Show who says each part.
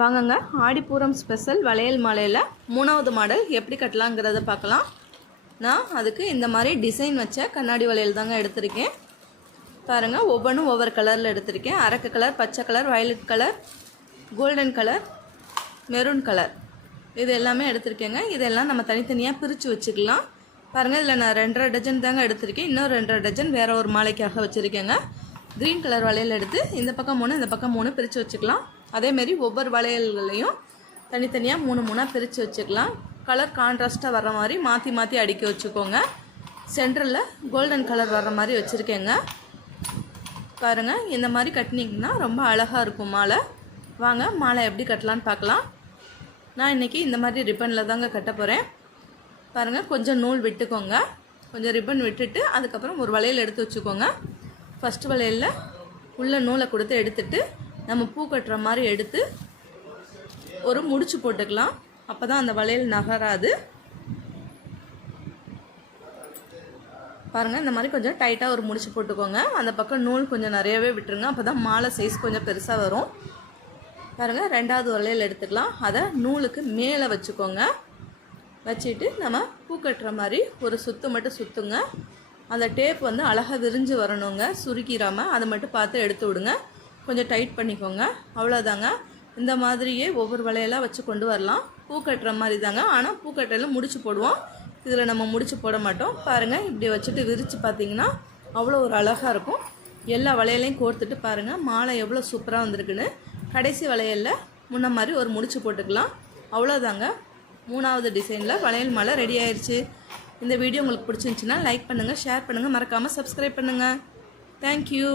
Speaker 1: வாங்கங்க. Aadipooram special வளையல் மாலையில் மூணாவது மாடல் எப்படி கட்டலாங்கிறத பார்க்கலாம். நான் அதுக்கு இந்த மாதிரி டிசைன் வச்ச கண்ணாடி வளையல் தாங்க எடுத்திருக்கேன். பாருங்கள் ஒவ்வொன்றும் ஒவ்வொரு கலரில் எடுத்திருக்கேன். அரக்கு கலர் பச்சை colour violet colour golden colour maroon colour. இது எல்லாமே எடுத்திருக்கேங்க. இதெல்லாம் நம்ம தனித்தனியாக பிரித்து வச்சுக்கலாம். பாருங்கள் இதில் நான் ரெண்டரை டஜன் தாங்க எடுத்திருக்கேன். இன்னும் ரெண்டரை டஜன் வேறு ஒரு மாலைக்காக வச்சுருக்கேங்க. க்ரீன் கலர் வளையல் எடுத்து இந்த பக்கம் மூணு இந்த பக்கம் மூணு பிரித்து வச்சுக்கலாம். அதேமாரி ஒவ்வொரு வளையல்களையும் தனித்தனியாக மூணு மூணாக பிரித்து வச்சுக்கலாம். கலர் கான்ட்ராஸ்ட்டாக வர்ற மாதிரி மாற்றி மாற்றி அடிக்க வச்சுக்கோங்க. சென்டரில் கோல்டன் கலர் வர்ற மாதிரி வச்சுருக்கேங்க. பாருங்கள் இந்த மாதிரி கட்டினீங்கன்னா ரொம்ப அழகாக இருக்கும் மாலை. வாங்க மாலை எப்படி கட்டலான்னு பார்க்கலாம். நான் இன்றைக்கி இந்த மாதிரி ரிப்பனில் தாங்க கட்ட போகிறேன் பாருங்கள் கொஞ்சம் நூல் விட்டுக்கோங்க. கொஞ்சம் ரிப்பன் விட்டுட்டு அதுக்கப்புறம் ஒரு வளையல் எடுத்து வச்சுக்கோங்க. ஃபஸ்ட்டு வளையலில் உள்ள நூலை கொடுத்து எடுத்துட்டு நம்ம பூ கட்டுற மாதிரி எடுத்து ஒரு முடிச்சு போட்டுக்கலாம். அப்போ தான் அந்த வளையல் நகராது. பாருங்கள் இந்த மாதிரி கொஞ்சம் டைட்டாக ஒரு முடிச்சு போட்டுக்கோங்க. அந்த பக்கம் நூல் கொஞ்சம் நிறையவே விட்டுருங்க. அப்போ தான் மாலை சைஸ் கொஞ்சம் பெருசாக வரும். பாருங்கள் ரெண்டாவது வளையல் எடுத்துக்கலாம். அதை நூலுக்கு மேலே வச்சுக்கோங்க. வச்சுட்டு நம்ம பூ கட்டுற மாதிரி ஒரு சுத்து மட்டும் சுற்றுங்க அந்த டேப் வந்து அழகாக விரிஞ்சு வரணுங்க. சுருக்கிடாமல் அதை மட்டும் பார்த்து எடுத்து விடுங்க. கொஞ்சம் டைட் பண்ணிக்கோங்க. அவ்வளோதாங்க இந்த மாதிரியே ஒவ்வொரு வளையலாக வச்சு கொண்டு வரலாம். பூ கட்டுற மாதிரி தாங்க ஆனால் பூ கட்டையில் முடிச்சு போடுவோம். இதில் நம்ம முடிச்சு போட மாட்டோம். பாருங்கள் இப்படி வச்சுட்டு விரித்து பார்த்தீங்கன்னா அவ்வளோ ஒரு அழகாக இருக்கும். எல்லா வளையலையும் கோர்த்துட்டு பாருங்கள் மாலை எவ்வளோ சூப்பராக வந்திருக்குன்னு. கடைசி வளையலில் முன்ன மாதிரி ஒரு முடிச்சு போட்டுக்கலாம். அவ்வளோதாங்க மூணாவது டிசைனில் வளையல் மாலை ரெடி ஆயிடுச்சு இந்த வீடியோ உங்களுக்கு பிடிச்சிருந்துச்சின்னா லைக் பண்ணுங்கள் ஷேர் பண்ணுங்கள் மறக்காமல் சப்ஸ்கிரைப் பண்ணுங்கள் தேங்க்யூ